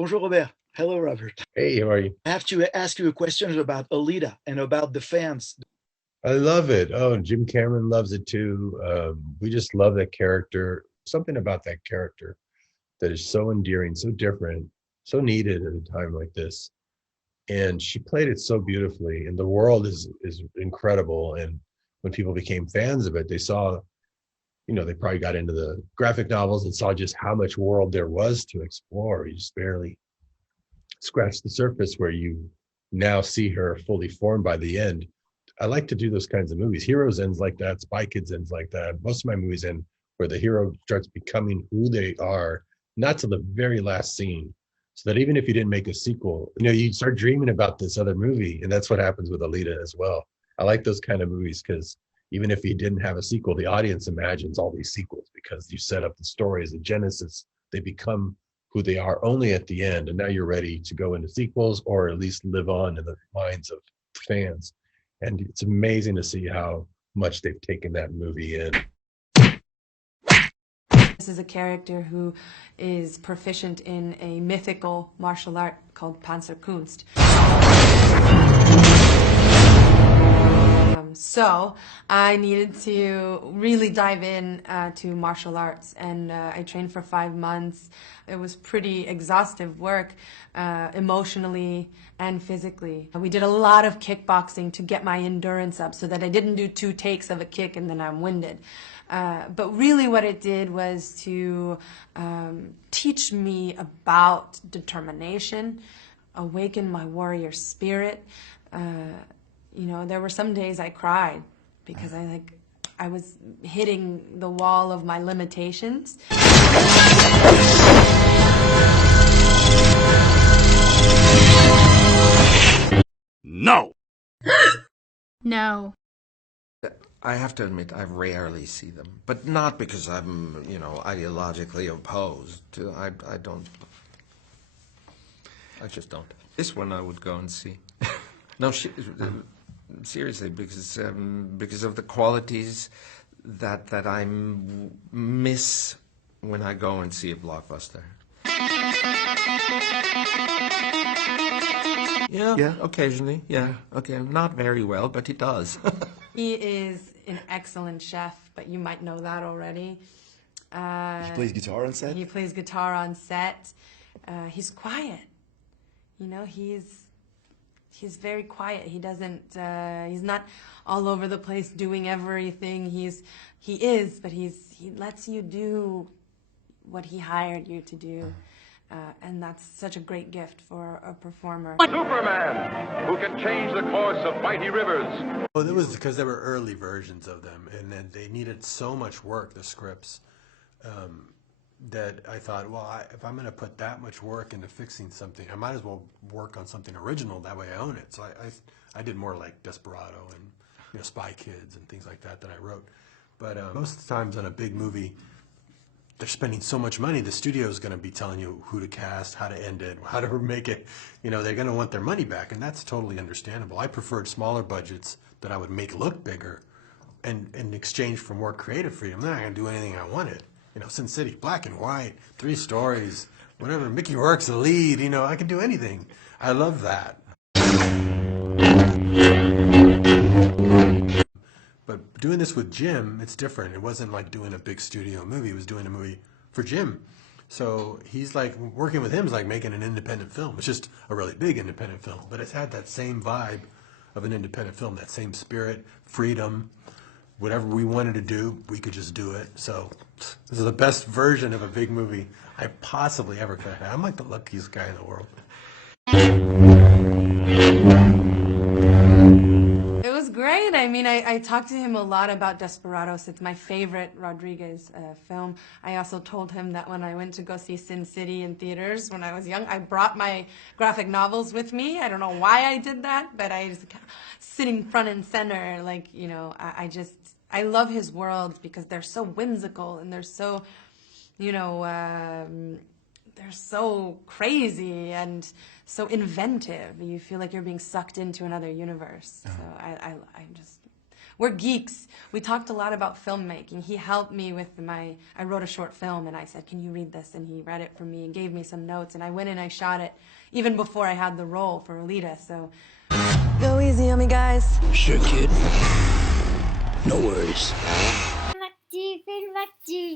Bonjour, Robert. Hello, Robert. Hey, how are you? I have to ask you a question about ALITA and about the fans. I love it. Oh, and Jim Cameron loves it too. We just love that character. Something about that character that is so endearing, so different, so needed at a time like this. And she played it so beautifully. And the world is incredible. And when people became fans of it, they saw, they probably got into the graphic novels and saw just how much world there was to explore. You just barely scratched the surface where you now see her fully formed by the end. I like to do those kinds of movies. Heroes ends like that. Spy Kids ends like that. Most of my movies end where the hero starts becoming who they are, not to the very last scene. So that even if you didn't make a sequel, you start dreaming about this other movie. And that's what happens with Alita as well. I like those kind of movies because even if you didn't have a sequel, the audience imagines all these sequels because you set up the story as a genesis. They become who they are only at the end. And now you're ready to go into sequels or at least live on in the minds of fans. And it's amazing to see how much they've taken that movie in. This is a character who is proficient in a mythical martial art called Panzerkunst. So I needed to really dive in to martial arts, and I trained for 5 months. It was pretty exhaustive work, emotionally and physically. We did a lot of kickboxing to get my endurance up so that I didn't do 2 takes of a kick and then I'm winded. But really what it did was to teach me about determination, awaken my warrior spirit. There were some days I cried because I was hitting the wall of my limitations. No! No. I have to admit, I rarely see them, but not because I'm, ideologically opposed to. I don't. I just don't. This one I would go and see. No, seriously, because of the qualities that I miss when I go and see a blockbuster. Yeah, occasionally, yeah. Okay, not very well, but he does. He is an excellent chef, but you might know that already. He plays guitar on set? He plays guitar on set. He's quiet. He's very quiet. He doesn't, he's not all over the place doing everything. He is, but he lets you do what he hired you to do. And that's such a great gift for a performer. Superman, who can change the course of mighty rivers. Well, it was because there were early versions of them, and then they needed so much work, the scripts, that I thought, well, if I'm going to put that much work into fixing something, I might as well work on something original. That way I own it. So I did more like Desperado and Spy Kids and things like that I wrote. But most of the times on a big movie, they're spending so much money, the studio is going to be telling you who to cast, how to end it, how to make it. They're going to want their money back, and that's totally understandable. I preferred smaller budgets that I would make look bigger and in exchange for more creative freedom. I'm not going to do anything I wanted. Sin City, black and white, 3 stories, whatever. Mickey Rourke's the lead, I can do anything. I love that. But doing this with Jim, it's different. It wasn't like doing a big studio movie. He was doing a movie for Jim. So he's like, working with him is like making an independent film. It's just a really big independent film. But it's had that same vibe of an independent film, that same spirit, freedom. Whatever we wanted to do, we could just do it. So this is the best version of a big movie I possibly ever could have. I'm like the luckiest guy in the world. It was great. I mean, I talked to him a lot about Desperados. It's my favorite Rodriguez film. I also told him that when I went to go see Sin City in theaters when I was young, I brought my graphic novels with me. I don't know why I did that, but I just sitting front and center, I love his worlds because they're so whimsical and they're so, they're so crazy and so inventive. You feel like you're being sucked into another universe. So we're geeks. We talked a lot about filmmaking. He helped me with I wrote a short film and I said, can you read this? And he read it for me and gave me some notes. And I went and I shot it even before I had the role for ALITA. So go easy on me, guys. Sure, kid. No worries. Filmsactu.